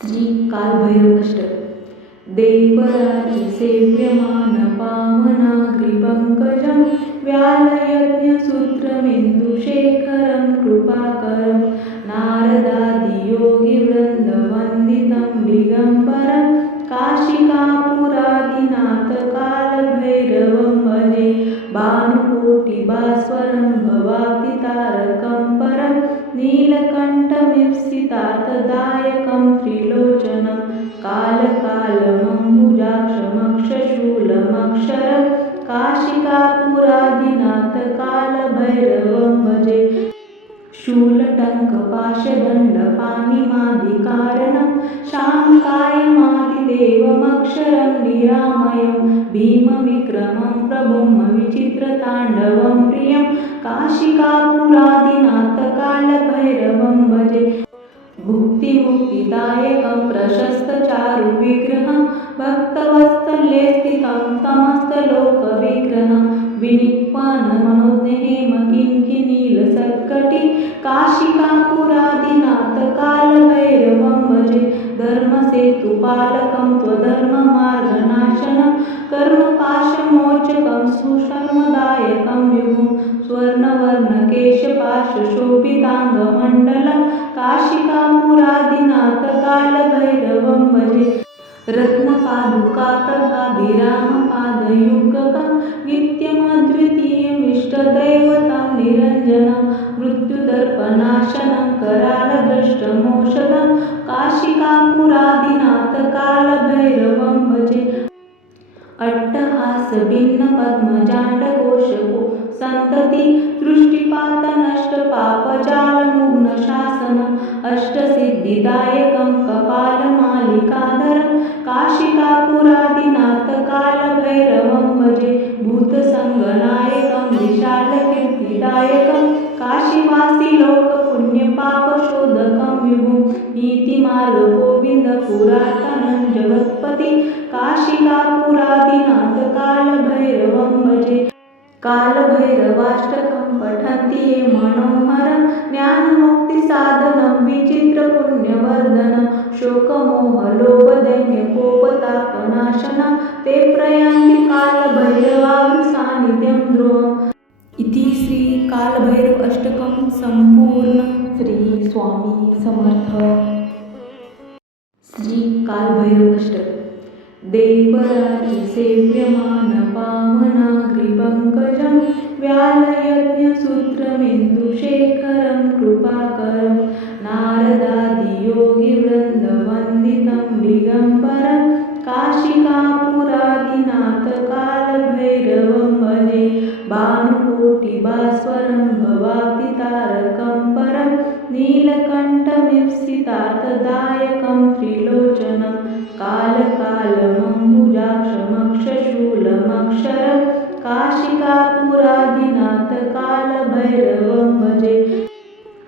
श्री कालभैरव अष्टक देवराज सेव्यमान पावनाग्रिपङ्कजं व्यालयज्ञसूत्रमिन्दुशेखरं कृपाकरं नारदादियोगिवृन्दवन्दितं दिगम्बरं काशिकापुरादिनाथकालभैरवं भजे भानुकोटिभास्वरं भवाब्धितारकं परं नीलकण्ठमीप्सितार्थदायकं त्रिलोचनं कालकालमम्बुजाक्षमक्षशूलमक्षरं काशिकापुरादिनाथकालभैरवं भजे शूलटङ्कपाशदण्डपाणिमादिकारणं शाङ्कायमादिदेवमक्षरं निरामयं भीमविक्रमं प्रभुं विचित्रताण्डवं प्रियं काशिकापुरादिनाथकालभैरवं भजे भुक्तिमुक्तिदायकं प्रशस्तचारुविग्रहं भक्तवत्सल्ये स्थितं समस्तलोकविग्रहं विनिक्वानमनोज्ञहेमकिङ्किनीलसत्कटि काशिकापुरादिनाथकालभैरवं भजे धर्मसेतुपालकं त्वधर्ममार्गनाशनं कर्मपाशमोचकं सुशर्मदायकं विभुं स्वर्णवर्णकेशपाशशोभिताङ्गमण्डलं काशिकापुरादिनाथकालभैरवं भजे रत्नपादुकाप्रभाभिरामपादयुगकं नित्यमद्वितीयमिष्टदैवतं निरञ्जनं मृत्युदर्पनाशनं करालदृष्टमोषधं काशिकापुरादिनाथकालभैरवं भजे अट्टहासभिन्नपद्मजाण्डकोशको सन्तति दृष्टिपातनष्टपापजालमुग्नशासनम् अष्टसिद्धिदायकं कपालमालिकाधरं काशिकापुरादिनाथकालभैरवं भजे भूतसङ्गनायकं विशालकीर्तिदायकं काशीवासिलोकपुण्यपापशोधकं विभुं नीतिमार्गगोविन्दपुरातनं जगत्पति काशिकापुरादिनाथकालभैरवं भजे कालभैरवाष्टकं पठन्ति ये मनोहरं ज्ञानमुक्तिसाधनं विचित्रपुण्यवर्धनं शोकमोहलोभदैन्यकोपतापनाशनं ते प्रयान्ति कालभैरवावृसान्निध्यं ध्रुवम् इति श्री कालभैरव अष्टकं संपूर्ण श्री स्वामी समर्थ श्री कालभैरव अष्टक देवराज सेव्यमान पावनाग्रिपङ्कजं व्यालयज्ञसूत्रमिन्दुशेखरं कृपाकरं नारदादियोगिवृन्दवन्दितं दिगम्बरं काशिकापुरादिनाथकालभैरवं भजे भानुकोटिभास्वरं भवाब्धितारकं परं नीलकण्ठमीप्सितार्थदायकं त्रिलोचनं कालकालमम्बुजाक्षमक्षशूलमक्षरं काशिकापुरादिनाथकालभैरवं भजे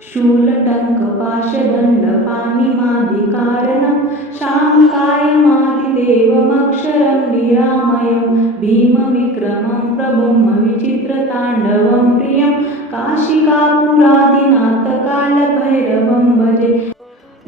शूलटङ्कपाशदण्डपाणिमादिकारणं शाङ्कायमादिदेवमक्षरं निरामयं भीमविक्रमं प्रभुं विचित्रताण्डवं प्रियं काशिकापुरादिनाथकालभैरवं भजे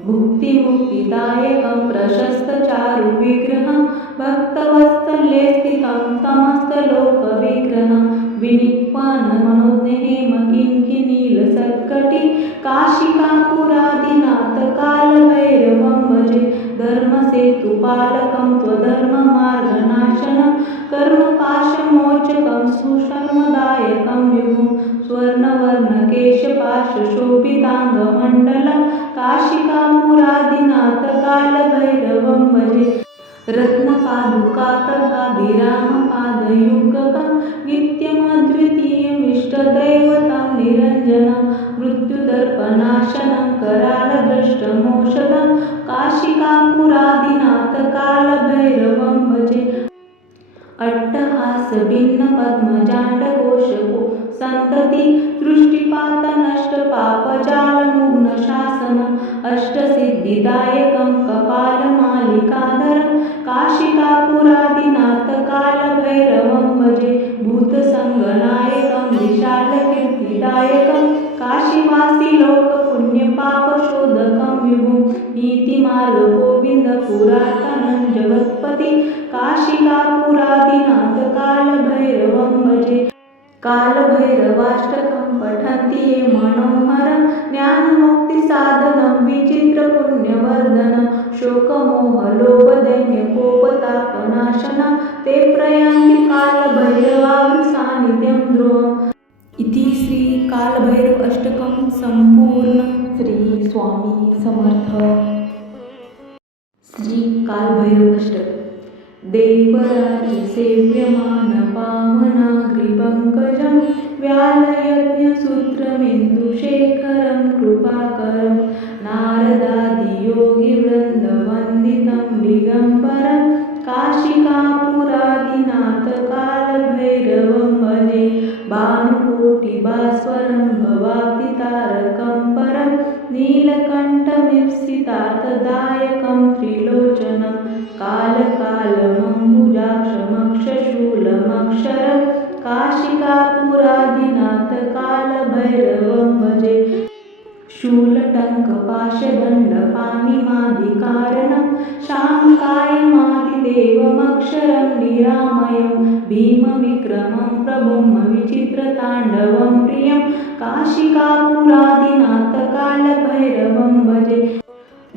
भुक्तिमुक्तिदायकं प्रशस्तचारुविग्रहं भक्तवत्सल्ये स्थितं समस्तलोकविग्रहं विनिक्वानमनोज्ञहेमकिङ्किनीलसत्कटि काशिकापुरादिनाथकालभैरवं भजे धर्मसेतुपालकं त्वधर्ममार्गनाशनं कर्मपाशमोचकं सुशर्मदायकं विभुं स्वर्णवर्णकेशपाशशोभिताङ्गमण्डलं काशिकापुरादिनाथकालभैरवं भजे रत्नपादुकाप्रभाभिरामपादयुगकं नित्यमद्वितीयमिष्टदैवतं निरञ्जनं मृत्युदर्पनाशनं करालदृष्टमोषधं काशिकापुरादिनाथकालभैरवं भजे अट्टहासभिन्नपद्मजाण्डकोशको सन्तति दृष्टिपातनष्टपापजालमुग्नशासनम् अष्टसिद्धिदायकं कपालमालिकाधरं काशिकापुरादिनाथकालभैरवं भजे भूतसङ्गनायकं विशालकीर्तिदायकं काशीवासिलोकपुण्यपापशोधकं विभुं नीतिमार्ग गोविंद पुरातनं जगत्पति काशिकापुरादिनाथ कालभैरवं भजे। कालभैरवाष्टकं पठन्ति ये मनोहरं ज्ञानमुक्तिसाधनं विचित्रपुण्यवर्धनं शोकमोहलोभदैन्यकोपतापनाशनं ते प्रयान्ति कालभैरवाग्रसान्निध्यं ध्रुवम्। इति श्री कालभैरव अष्टकं संपूर्ण। श्री स्वामी समर्थ। श्री कालभैरव अष्टक। देवराज सेव्यमान पावनाग्रिपङ्कजं व्यालयज्ञसूत्रमिन्दुशेखरं कृपाकरं नारदादियोगिवृन्दवन्दितं दिगम्बरं काशिकापुरादिनाथ कालभैरवं भजे। भानुकोटिभास्वरं भवाब्धितारकं परं नीलकण्ठमीप्सितार्थदायकं त्रिलोचनं कालकालमम्बुजाक्षमक्षशूलमक्षरं काशिकापुरादिनाथ कालभैरवं भजे। शूलटङ्कपाशदण्डपाणिमादिकारणं शाङ्कायमादिदेवमक्षरं निरामयं भीमविक्रमं प्रभुं विचित्रताण्डवं प्रियं काशिकापुरादिनाथ कालभैरवं भजे।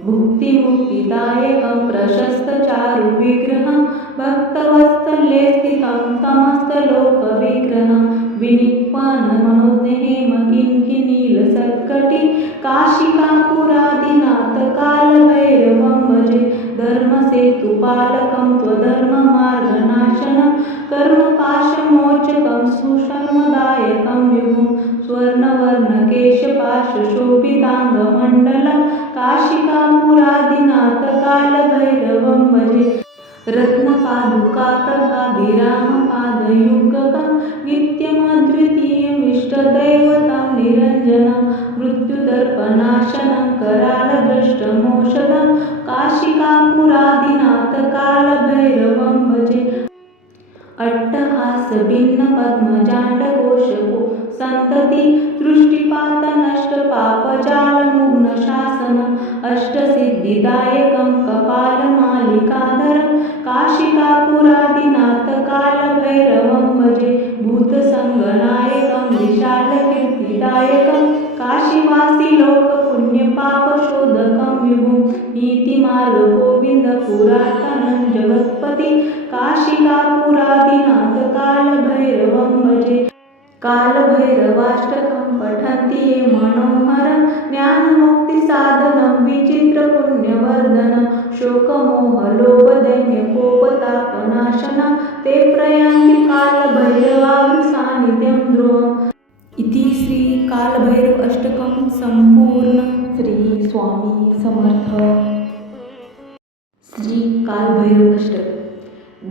भुक्तिमुक्तिदायकं प्रशस्तचारुविग्रहं भक्तवत्सल्ये स्थितं समस्तलोकविग्रहं विनिक्वानमनोज्ञहेमकिङ्किनीलसत्कटि काशिकापुरादिनाथ कालभैरवं भजे। धर्मसेतुपालकं त्वधर्ममार्गनाशनं कर्मपाशमोचकं सुशर्मदायकं विभुं स्वर्णवर्णकेशपाशशोभिताङ्गमण्डलं काशिकापुरादिनाथ कालभैरवं भजे। रत्नपादुकाप्रभाभिरामपादयुगकं नित्यमद्वितीयमिष्टदैवतं निरञ्जनं मृत्युदर्पनाशनं करालदृष्टमोषधं काशिकापुरादिनाथ कालभैरवं भजे। अट्टहासभिन्नपद्मजाण्डकोशको सन्तति दृष्टिपातनष्टपापजालमुग्नशासनम् अष्टसिद्धिदायकं कपालमालिकाधरं काशिकापुरादिनाथ कालभैरवं भजे। भूतसङ्गनायकं विशालकीर्तिदायकं काशीवासी लोकपुण्यपापशोधकं विभुं नीतिमार्गगोविन्द पुरातनं जगत्पति काशिकापुरादिनाथ कालभैरवं भजे। कालभैरवाष्टकं पठन्ति ये मनोहरं ज्ञानमुक्तिसाधनं विचित्रपुण्यवर्धनं शोकमोहलोभदैन्यकोपतापनाशनं ते प्रयान्ति कालभैरवाग्रसान्निध्यं ध्रुवम्। इति श्री कालभैरव अष्टकं संपूर्ण। श्री स्वामी समर्थ। श्री कालभैरव अष्टक।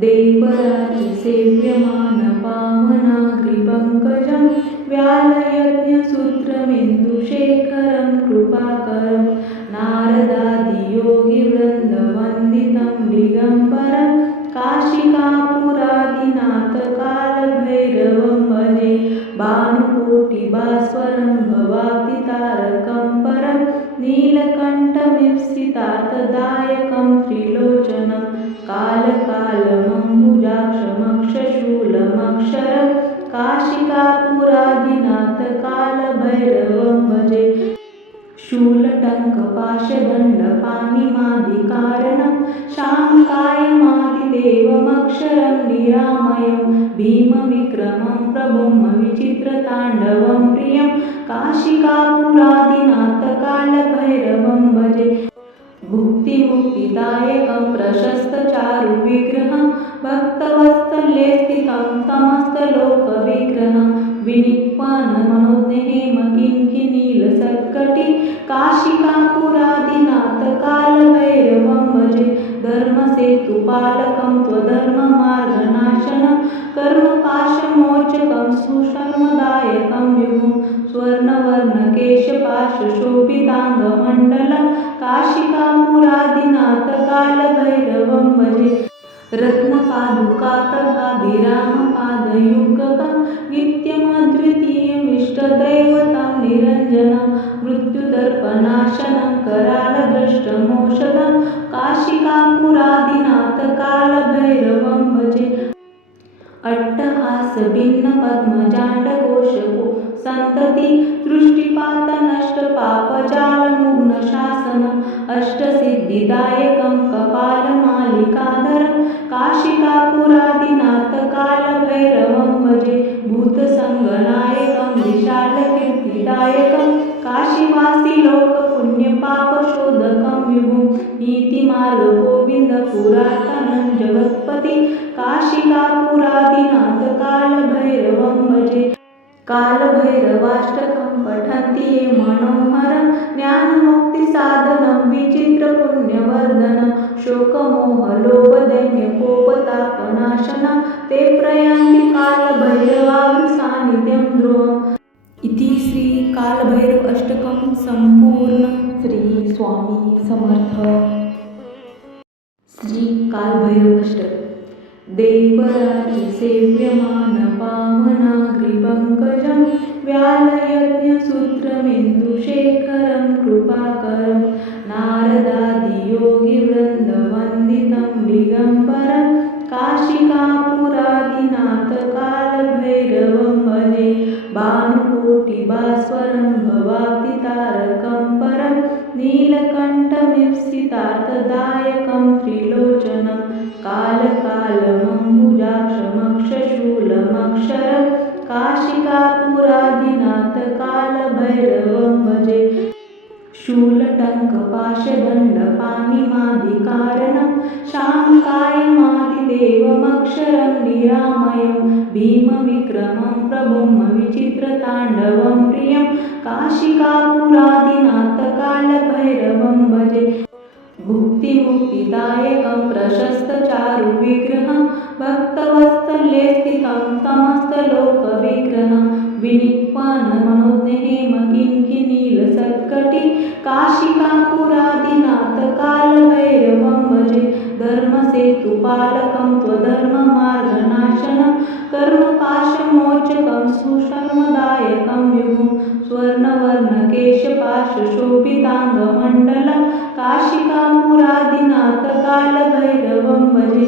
देवराज सेव्यमान पावनाग्रिपङ्कजं व्यालयज्ञसूत्रमिन्दुशेखरं कृपाकरं नारदादियोगिवृन्दवन्दितं दिगम्बरं काशिकापुरादिनाथ कालभैरवं भजे। भानुकोटिभास्वरं भवाब्धितारकं परं नीलकण्ठमीप्सितार्थदायकं त्रिलोचनं कालकालमम्बुजाक्षमक्षशूलमक्षरं काशिकापुरादिनाथ कालभैरवं भजे। शूलटङ्कपाशदण्डपाणिमादिकारणं शाङ्कायमादिदेवमक्षरं निरामयं भीमविक्रमं प्रभुं विचित्रताण्डवं प्रियं काशिकापुरादिनाथ कालभैरवं भजे। भुक्तिमुक्तिदायकं प्रशस्तचारुविग्रहं भक्तवत्सल्ये स्थितं समस्तलोकविग्रहं विनिक्वानमनोज्ञहेमकिङ्किनीलसत्कटि काशिकापुरादिनाथ कालभैरवं भजे। धर्मसेतुपालकं त्वधर्ममार्गनाशनं कर्मपाशमोचकं सुशर्मदायकं विभुं स्वर्णवर्णकेशपाशशोभिताङ्गमण्डलं काशिकापुरादिनाथ कालभैरवं भजे। रत्नपादुकाप्रभाभिरामपादयुगकं नित्यमद्वितीयमिष्टदैवतं निरञ्जनं मृत्युदर्पनाशनं करालदृष्टमौषधं काशिकापुरादिनाथकालभैरवं भजे। अट्टहासभिन्नपद्मजाण्डकोशको सन्तति दृष्टिपातनष्टपापजालमुग्नशासनम् अष्टसिद्धिदायकं कपालमालिकाधरं काशिकापुरादिनाथकालभैरवं भजे। भूतसङ्गनायकं विशालकीर्तिदायकं काशीवासिलोकपुण्यपापशोधकं विभुं नीतिमार्गगोविन्दपुरातनं जगत्पति काशिकापुरादिनाथकालभैरवं भजे। कालभैरवाष्टकं पठन्ति ये मनोहरं ज्ञानमुक्तिसाधनं विचित्रपुण्यवर्धनं शोकमोहलोभदैन्यकोपतापनाशनं ते प्रयान्ति कालभैरवावृसान्निध्यं ध्रुवम्। इति श्री कालभैरव अष्टकं संपूर्ण। श्री स्वामी समर्थ। श्री कालभैरव अष्टक। देवराजसेव्यमानपावनाग्रिपङ्कजं व्यालयज्ञसूत्रमिन्दुशेखरं कृपाकरं नारदादियोगिवृन्दवन्दितं दिगम्बरं काशिकापुरादिनाथकालभैरवं भजे। भानुकोटिभास्वरं भवाब्धितारकं परं नीलकण्ठमीप्सितार्थदायकं त्रिलोचनं कालकालमम्बुजाक्षमक्षशूलमक्षरं काशिकापुरादिनाथकालभैरवं भजे। शूलटङ्कपाशदण्डपाणिमादिकारणं शामकायमादिदेवमक्षरं निरामयं भीमविक्रमं प्रभुं विचित्रताण्डवं प्रियं काशिकापुरादिनाथकालभैरवं भजे। भुक्तिमुक्तिदायकं प्रशस्तचारुविग्रहं भक्तवत्सल्ये स्थितं समस्तलोकविग्रहं विनिक्वानमनोज्ञहेमकिङ्किणीलसत्कटि काशिकापुरादिनाथकालभैरवं भजे। धर्मसेतुपालकं त्वधर्ममार्गनाशनं कर्मपाशमोचकं सुशर्मदायकं विभुं स्वर्णवर्णकेशपाशशोभिताङ्गमण्डलं काशिकापुरादिनाथकालभैरवं भजे।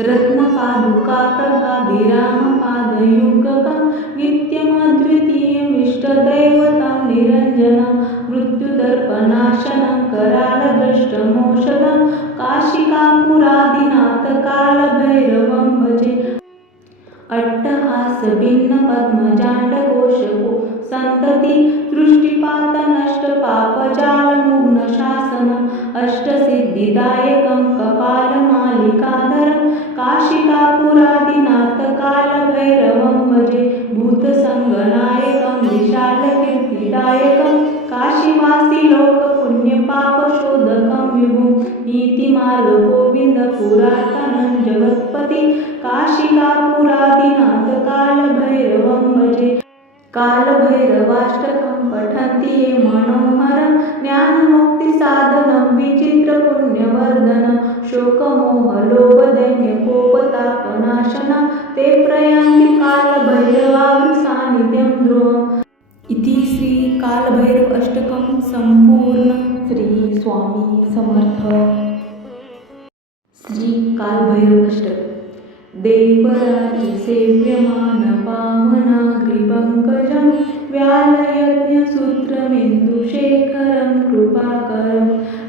रत्नपादुकाप्रभाभिरामपादयुगकं नित्यमद्वितीयमिष्टदैवतं निरञ्जनं मृत्युदर्पनाशनं करालदृष्टमौषधं काशिकापुरादिनाथकालभैरवं भजे। अट्टहासभिन्नपद्मजाण्डकोशको सन्तति दृष्टिपातनष्टपापजालमुग्नशासनम् अष्टसिद्धिदायकं कपालमालिकाधरं काशिकापुरादिनाथकालभैरवं भजे। भूतसङ्गनायकं विशालकीर्तिदायकं काशीवासिलोकपुण्यपापशोधकं विभुं नीतिमार्गगोविन्दपुरातनं जगत्पति काशिकापुरादिनाथकालभैरवं भजे। कालभैरवाष्टकं पठन्ति ये मनोहरं ज्ञानमुक्तिसाधनं विचित्रपुण्यवर्धनं शोकमोहलोभदैन्यकोपतापनाशनं ते प्रयान्ति कालभैरवावृसान्निध्यं ध्रुवम्। इति श्री कालभैरव अष्टकं संपूर्ण। श्री स्वामी समर्थ। श्री कालभैरव अष्टक। देवराजसेव्यमानपावनाग्रिपङ्कजं व्यालयज्ञसूत्रमिन्दुशेखरं कृपाकरं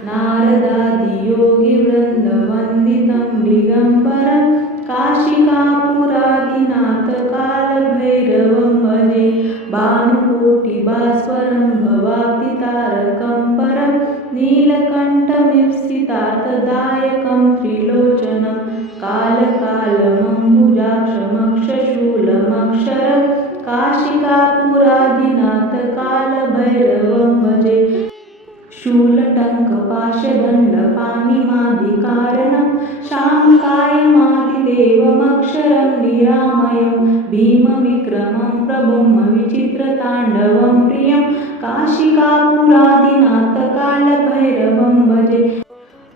नारदादियोगिवृन्दवन्दितं दिगम्बरं काशिकापुरादिनाथकालभैरवं भजे। भानुकोटिभास्वरं भवाब्धितारकं परं नीलकण्ठमीप्सितार्थदायकं त्रिलोचनं कालकालमम्बुजाक्षमक्षशूलमक्षरं काशिकापुरादिनाथकालभैरवं भजे। शूलटङ्कपाशदण्डपाणिमादिकारणं शामकायमादिदेवमक्षरं निरामयं भीमविक्रमं प्रभुं विचित्रताण्डवं प्रियं काशिकापुरादिनाथकालभैरवं भजे।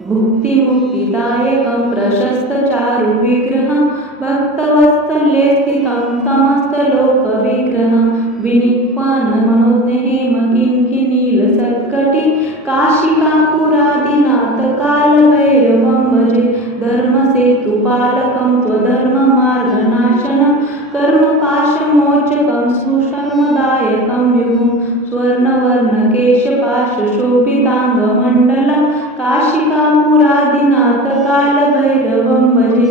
भुक्ति बुद्धिमुक्तिदायकं प्रशस्तचारुविग्रहं भक्तवत्सल्ये स्थितं समस्तलोकविग्रहं विनिक्वानमनोज्ञहेमकिङ्किणीलसत्कटि काशिकापुरादिनाथ कालभैरवं भजे धर्मसेतुपालकं त्वधर्ममार्गनाशनं कर्मपाशमोचकं सुशर्मदायकं विभुं स्वर्णवर्णकेशपाशशोभिताङ्गमण्डलं काशिकापुरादिनाथ कालभैरवं भजे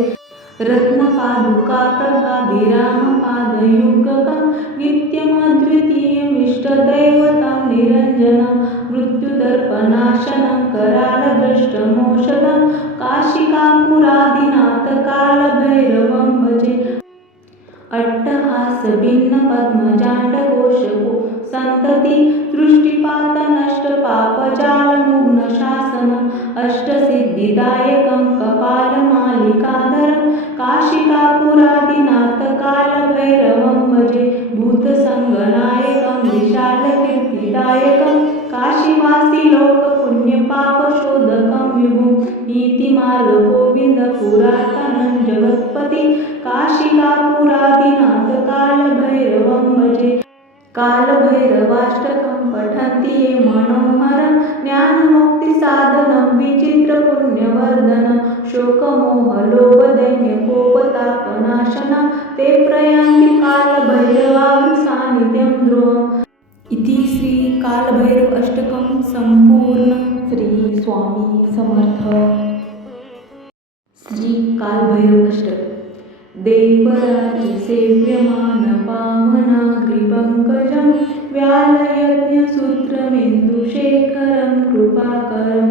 रत्नपादुकाप्रभाभिरामपादयुगकं नित्यमद्वितीयमिष्टदैवतं निरञ्जनं मृत्युदर्पनाशनं करालदृष्टमोषधं काशिकापुरादिनाथ कालभैरवं भजे अट्टहासभिन्नपद्मजाण्डकोशको सन्तति दृष्टिपातनष्टपापजालमुग्नशासनम् अष्टसिद्धिदायकं कपालमालिकाधरं काशिकापुरादिनाथ कालभैरवं भजे भूतसङ्गनायकं विशालकीर्तिदायकं काशीवासी लोकपुण्यपापशोधकं विभुं नीतिमार्गगोविन्दपुरातनं जगत्पति काशिकापुरादिनाथ कालभैरवं भजे कालभैरवाष्टकं पठन्ति ये मनोहरं ज्ञानमुक्तिसाधनं विचित्रपुण्यवर्धनं शोकमोहलोभदैन्यकोपतापनाशनं ते प्रयान्ति कालभैरवाग्रसान्निध्यं ध्रुवम् इति श्री कालभैरव अष्टकं संपूर्ण। श्री स्वामी समर्थ। श्री कालभैरव अष्टक देवराजसेव्यमानपावनाग्रिपङ्कजं व्यालयज्ञसूत्रमिन्दुशेखरं कृपाकरं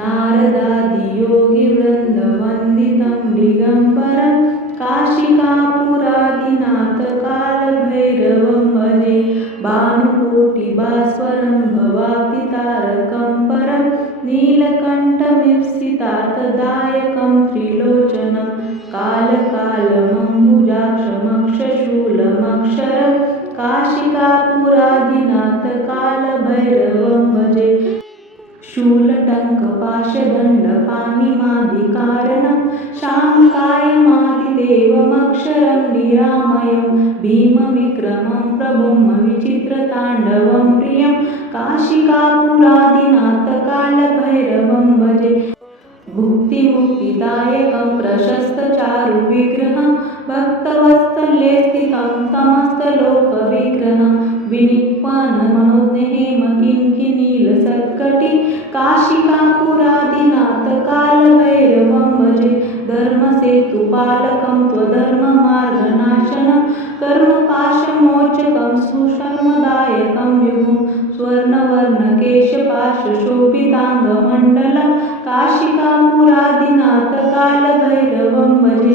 नारदादियोगिवृन्दवन्दितं दिगम्बरं काशिकापुरादिनाथ कालभैरवं भजे भानुकोटिभास्वरं भवाब्धितारकं परं नीलकण्ठमीप्सितार्थदायकं त्रिलोचनं कालकालमम्बुजाक्षमक्षशूलमक्षरं काशिकापुरादिनाथ कालभैरवं भजे शूलटङ्कपाशदण्डपाणिमादिकारणं शाङ्कायमादिदेवमक्षरं निरामयं भीमविक्रमं प्रभुं विचित्रताण्डवं प्रियं काशिकापुरादिनाथ कालभैरवं भजे भुक्तिमुक्तिदायकं प्रशस्तचारुविग्रहं भक्तवत्सल्ये स्थितं समस्तलोकविग्रहं विनिक्वानमनोज्ञहेमकिङ्किणीलसत्कटि काशिकापुरादिनाथ कालभैरवं भजे धर्मसेतुपालकं त्वधर्ममार्गनाशनं कर्मपाशमोचकं सुशर्मदायकं विभुं स्वर्णवर्णकेशपाशशोभिताङ्गमण्डलं काशिकापुरादिनाथ कालभैरवं भजे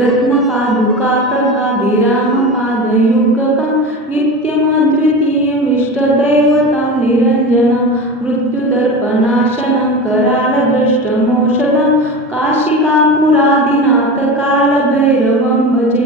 रत्नपादुकाप्रभाभिरामपादयुगकं नित्यमद्वितीयमिष्टदैवतं निरञ्जनं मृत्युदर्पनाशनं करालदृष्टमोषधं काशिकापुरादिनाथ कालभैरवं भजे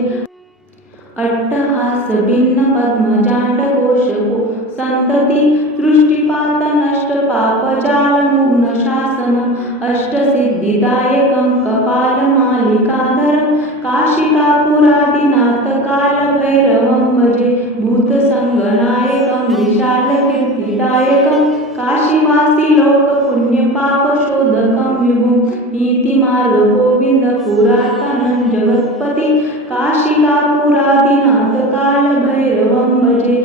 अट्टहासभिन्नपद्मजाण्डकोशको सन्तति दृष्टिपातनष्टपापजालमुग्नशासनम् अष्टसिद्धिदायकं कपालमालिकाधरं काशिकापुरादिनाथ कालभैरवं भजे भूतसङ्गनायकं विशालकीर्तिदायकं काशीवासी लोकपुण्यपापशोधकं विभुं नीतिमार्गगोविन्दपुरातनं जगत्पति काशिकापुरादिनाथ कालभैरवं भजे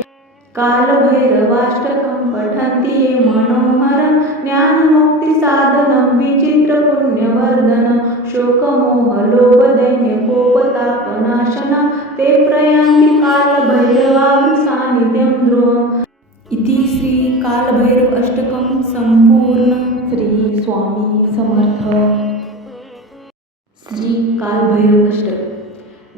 कालभैरवाष्टकं पठन्ति ये मनोहरं ज्ञानमुक्तिसाधनं विचित्रपुण्यवर्धनं शोकमोहलोभदैन्यकोपतापनाशनं ते प्रयान्ति कालभैरवाग्रसान्निध्यं ध्रुवम् इति श्री कालभैरव अष्टकं संपूर्ण। श्री स्वामी समर्थ। श्री कालभैरव अष्टक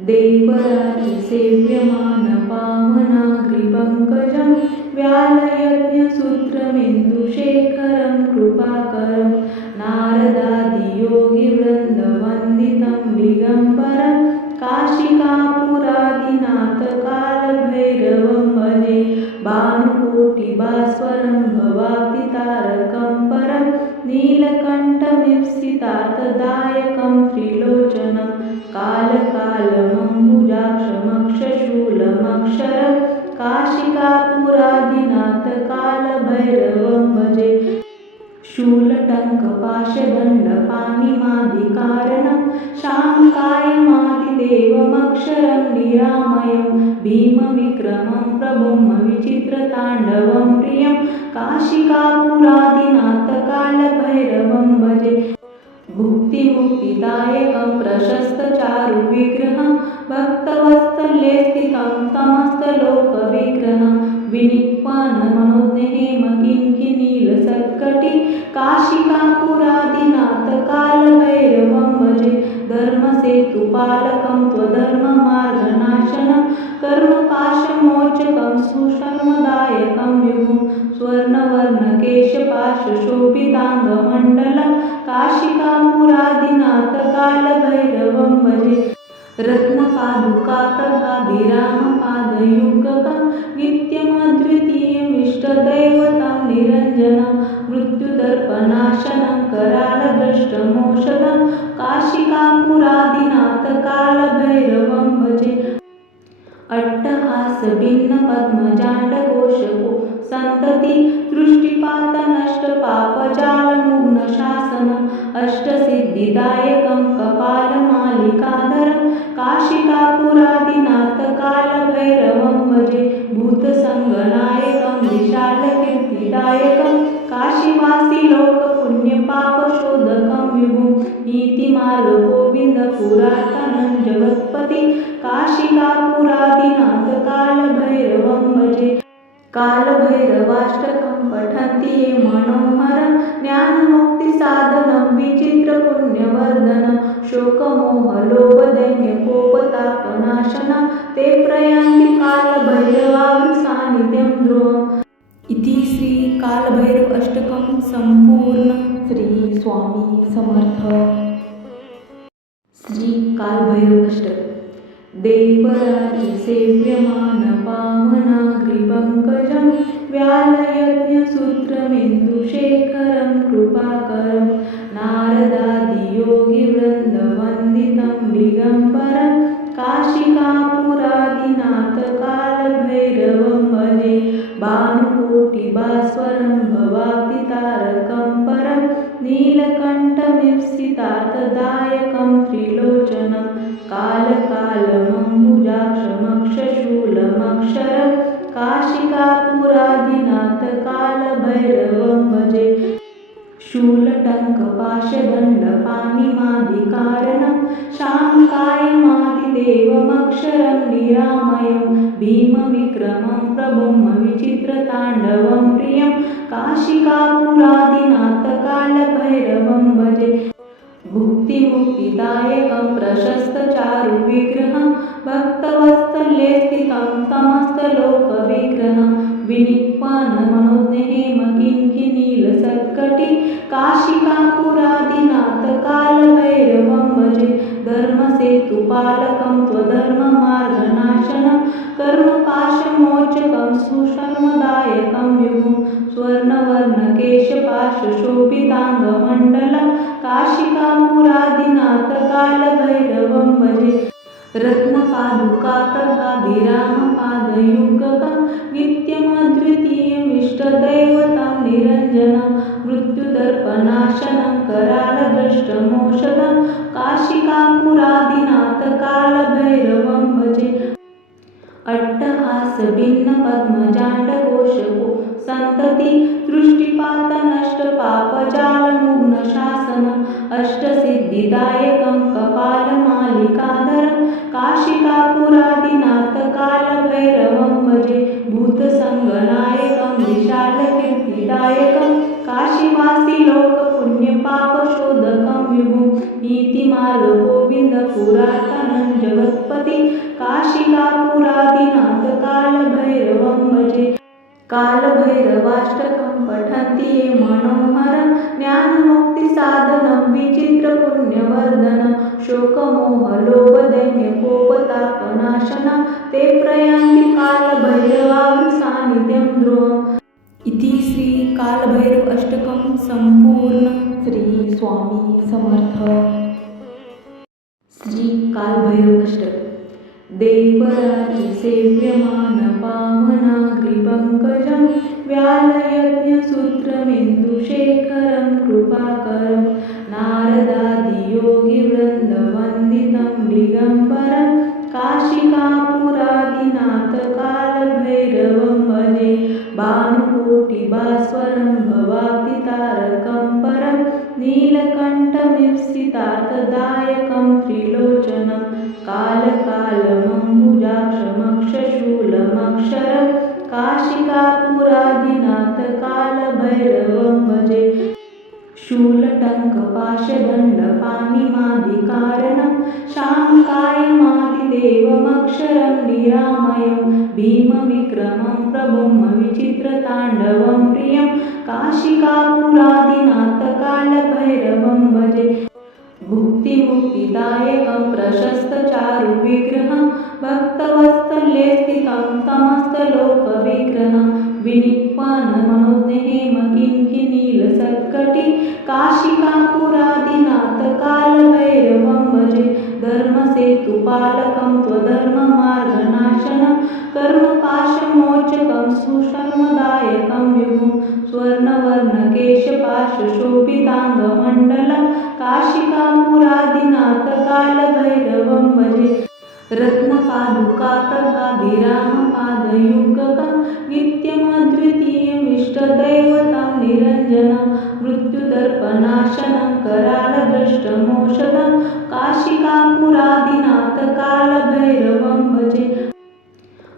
देवराजसेव्यमानपावनाग्रिपङ्कजं व्यालयज्ञसूत्रमिन्दुशेखरं कृपाकरं नारदादियोगिवृन्दवन्दितं दिगम्बरं काशिकापुरादिनाथ कालभैरवं भजे भानुकोटिभास्वरं भवाब्धितारकं परं नीलकण्ठमीप्सितार्थदायकं सिद्धिदायकं त्रिलोचनं कालकालमम्बुजाक्षमक्षशूलमक्षरं काशिकापुरादिनाथ कालभैरवं भजे। शूलटङ्कपाशदण्डपाणिमादिकारणं शाङ्कायमादिदेवमक्षरं निरामयं भीमविक्रमं प्रभुं विचित्रताण्डवं प्रियं काशिकापुरादिनाथ कालभैरवं भजे। भुक्तिमुक्तिदायकं प्रशस्तचारुविग्रहं भक्तवत्सल्ये स्थितं समस्तलोकविग्रहं विनिक्वानमनोज्ञहेमकिङ्किणीलसत्कटि काशिकापुरादिनाथ कालभैरवं भजे। धर्मसेतुपालकं त्वधर्ममार्गनाशनं कर्मपाशमोचकं सुशर्मदायकं विभुं स्वर्णवर्णकेशपाशशोभिताङ्गमण्डलं काशिकापुरादिनाथ कालभैरवं भजे। रत्नपादुकाप्रभाभिरामपादयुगकं नित्यमद्वितीयमिष्टदैवतं निरञ्जनं मृत्युदर्पनाशनं करालदृष्टमोषधं काशिकापुरादिनाथ कालभैरवं भजे। अट्टहासभिन्नपद्मजाण्डकोशको सन्तति दृष्टिपातनष्टपापजालमुग्नशासनम् अष्टसिद्धिदायकं कपालमालिकाधरं काशिकापुरादिनाथ कालभैरवं भजे। भूतसङ्गनायकं विशालकीर्तिदायकं काशीवासिलोकपुण्यपापशोधकं विभुं नीतिमार्गगोविन्दपुरातनं जगत्पति काशिकापुरादिनाथ कालभैरवं भजे। कालभैरवाष्टकं पठन्ति ये मनोहरं ज्ञानमुक्तिसाधनं विचित्रपुण्यवर्धनं शोकमोहलोभदैन्यकोपतापनाशनं ते प्रयान्ति कालभैरवाग्रसान्निध्यं ध्रुवम्। इति श्री कालभैरव अष्टकं संपूर्ण। श्री स्वामी समर्थ। श्री कालभैरव अष्टक। देवराजसेव्यमानपावनाग्रिपङ्कजं व्यालयज्ञसूत्रमिन्दुशेखरं कृपाकरं नारदादियोगिवृन्दवन्दितं दिगम्बरं काशिकापुरादिनाथ कालभैरवं भजे। भानुकोटिभास्वरं भवाब्धितारकं परं नीलकण्ठमीप्सितार्थदायकं त्रिलोचनं कालकालमम्बुजाक्षमक्षशूलमक्षरं काशिकापुरादिनाथ कालभैरवं भजे। शूलटङ्कपाशदण्डपाणिमादिकारणं शाङ्कायमादिदेवमक्षरं निरामयं भीमविक्रमं प्रभुं विचित्रताण्डवं प्रियं काशिकापुरादिनाथ कालभैरवं भजे। भुक्तिमुक्तिदायकं प्रशस्तचारुविग्रहं भक्तवत्सल्ये स्थितं समस्तलोकविग्रहं विनिक्वानमनोज्ञहेमकिङ्किणीलसत्कटि काशिकापुरादिनाथ कालभैरवं भजे। धर्मसेतुपालकं त्वधर्ममार्गनाशनं कर्मपाशमोचकं सुशर्मदायकं विभुं स्वर्णवर्णकेशपाशशोभिताङ्गमण्डलं काशिकापुरादिनाथ कालभैरवं भजे। रत्नपादुकाप्रभाभिरामपादयुगकं नित्यमद्वितीयमिष्टदैवतं निरञ्जनं मृत्युदर्पनाशनं करालदृष्टमोषधं काशिकापुरादिनाथ कालभैरवं भजे। अट्टहासभिन्नपद्मजाण्डकोशको सन्तति दृष्टिपातनष्टपापजालमुग्नशासनम् अष्टसिद्धिदायकं कपालमालिकाधरं काशिकापुरादिनाथ कालभैरवं भजे। भूतसङ्गनायकं विशालकीर्तिदायकं काशीवासिलोकपुण्यपापशोधकं विभुं नीतिमार्गगोविन्दपुरातनं जगत्पति काशिकापुरादिनाथ कालभैरवं भजे। कालभैरवाष्टकं पठन्ति ये मनोहरं ज्ञानमुक्तिसाधनं विचित्रपुण्यवर्धनं शोकमोहलोभदैन्यकोपतापनाशनं ते प्रयान्ति कालभैरवाग्रसान्निध्यं ध्रुवम्। इति श्री कालभैरव अष्टकं संपूर्ण। श्री स्वामी समर्थ। कालभैरव अष्टक. देवराज सेव्यमान पावनाग्रिपङ्कजं व्यालयज्ञसूत्रमिन्दुशेखरं कृपाकरं नारदादियोगिवृन्दवन्दितं दिगम्बरं काशिकापुरादिनाथ कालभैरवं भजे. भानुकोटिभास्वरं भवाब्धितारकं परं नीलकण्ठमीप्सितार्थदायकं त्रिलोचनं कालकालमम्बुजाक्षमक्षशूलमक्षरं काशिकापुरादिनाथ कालभैरवं भजे. शूलटङ्कपाशदण्डपाणिमादिकारणं श्यामकायमादिदेवमक्षरं निरामयं भीमविक्रमं प्रभुं विचित्रताण्डवं प्रियं काशिकापुरादिनाथ कालभैरवं भजे. भुक्तिमुक्तिदायकं प्रशस्तचारुविग्रहं भक्तवत्सल्ये स्थितं समस्तलोकविग्रहं विनिक्वानमनोज्ञहेमकिङ्किणीलसत्कटि काशिकापुरादिनाथ कालभैरवं भजे. धर्मसेतुपालकं त्वधर्ममार्गनाशनं कर्मपाशमोचकं सुशर्मदायकं विभुं स्वर्णवर्णकेशपाशशोभिताङ्गमण्डलं काशिकापुरादिनाथ कालभैरवं भजे. रत्नपादुकाप्रभाभिरामपादयुगकं नित्यमद्वितीयमिष्टदैवतं निरञ्जनं मृत्युदर्पनाशनं करालदृष्टमौषधं काशिकापुरादिनाथ कालभैरवं भजे.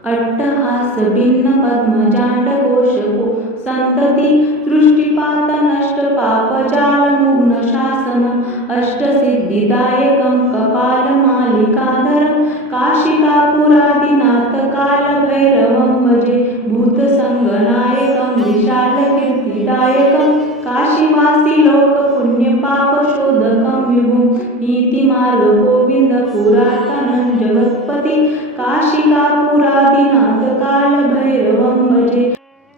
अट्टहासभिन्नपद्मजाण्डकोशको सन्तति दृष्टिपातनष्टपापजालमुग्नशासनम् अष्टसिद्धिदायकं कपालमालिकाधरं काशिकापुरादिनाथ कालभैरवं भजे. भूतसङ्गनायकं विशालकीर्तिदायकं काशीवासिलोकपुण्यपापशोधकं विभुं नीतिमार्गगोविन्दपुरातनं जगत्पति काशिकापुरादिनाथ कालभैरवं भजे.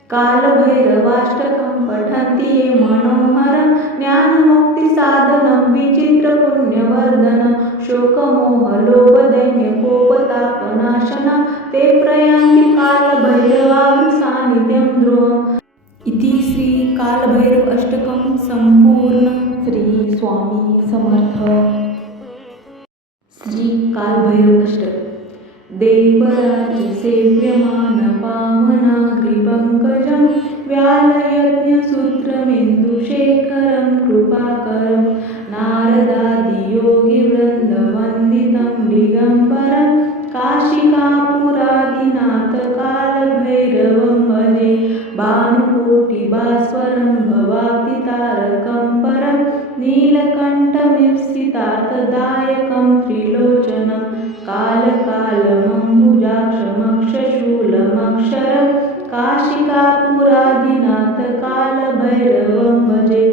कालभैरवाष्टकं पठन्ति ये मनोहरं ज्ञानमुक्तिसाधनं विचित्रपुण्यवर्धनं शोकमोहलोभदैन्यकोपतापनाशनं ते प्रयान्ति कालभैरवाग्रसान्निध्यं ध्रुवम्. इति श्री कालभैरव अष्टकं संपूर्ण. श्री स्वामी समर्थ. श्री कालभैरव अष्टक. देवराज सेव्यमान पावनाग्रिपङ्कजं व्यालयज्ञसूत्रमिन्दुशेखरं कृपाकरं नारदादियोगिवृन्दवन्दितं दिगम्बरं काशिकापुरादिनाथ कालभैरवं भजे. भानुकोटिभास्वरं भवाब्धितारकं परं नीलकण्ठमीप्सितार्थदायकं त्रिलोचनं कालकालमम्बुजाक्षमक्षशूलमक्षरं काशिकापुरादिनाथ कालभैरवं भजे.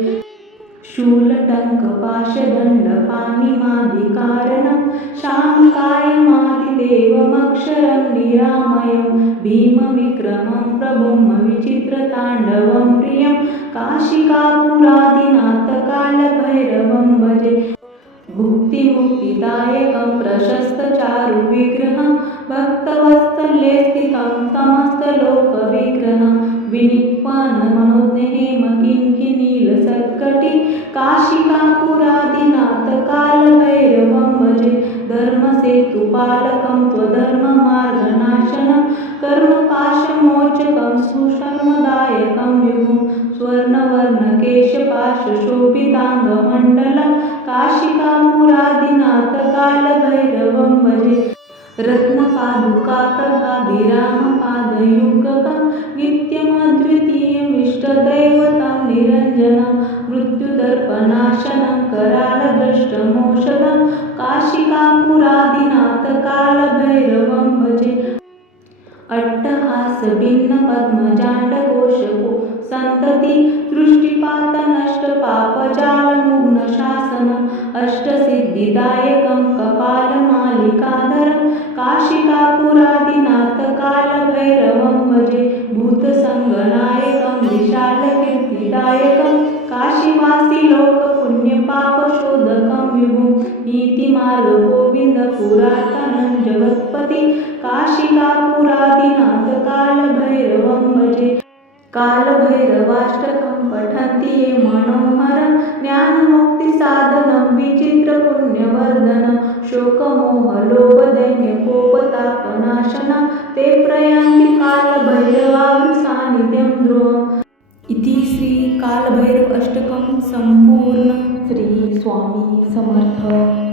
शूलटङ्कपाशदण्डपाणिमादिकारणं श्यामकायमादिदेवमक्षरं निरामयं भीमविक्रमं प्रभुं विचित्रताण्डवं प्रियं काशिकापुरादिनाथ कालभैरवं भजे. भुक्तिमुक्तिदायकं प्रशस्तचारुविग्रहं भक्तवत्सल्ये स्थितं समस्तलोकविग्रहं विनिक्वानमनोज्ञहेमकिङ्किणीलसत्कटि काशिकापुरादिनाथ कालभैरवं भजे. धर्मसेतुपालकं त्वधर्ममार्गनाशनं कर्मपाशमोचकं सुशर्मदायकं विभुं स्वर्णवर्णकेशपाशशोभिताङ्गमण्डलं काशिकापुरादिनाथ कालभैरवं भजे. रत्नपादुकाप्रभाभिरामपादयुगकं नित्यमद्वितीयमिष्टदैवतं निरञ्जनं मृत्युदर्पनाशनं करालदृष्टमौषधं काशिकापुरादिनाथ कालभैरवं भजे. अट्टहासभिन्नपद्मजाण्डकोशको सन्तति दृष्टिपातनष्टपापजालमुग्नशासनम् अष्टसिद्धिदायकं कपालमालिकाधरं काशिकापुरादिनाथ कालभैरवं भजे. भूतसङ्गनायकं विशालकीर्तिदायकं काशीवासिलोकपुण्यपापशोधकं विभुं नीतिमार्गगोविन्दपुरातनं पुरातनं जगत्पति काशिकापुरादिनाथ कालभैरवं भजे। कालभैरवाष्टकं पठन्ति ये मनोहरं ज्ञानमुक्तिसाधनं विचित्रपुण्यवर्धनं शोकमोहलोभदैन्यकोपतापनाशनं ते प्रयान्ति कालभैरवाग्रसान्निध्यं ध्रुवम्। इति श्री कालभैरव अष्टकं संपूर्ण। श्री स्वामी समर्थ।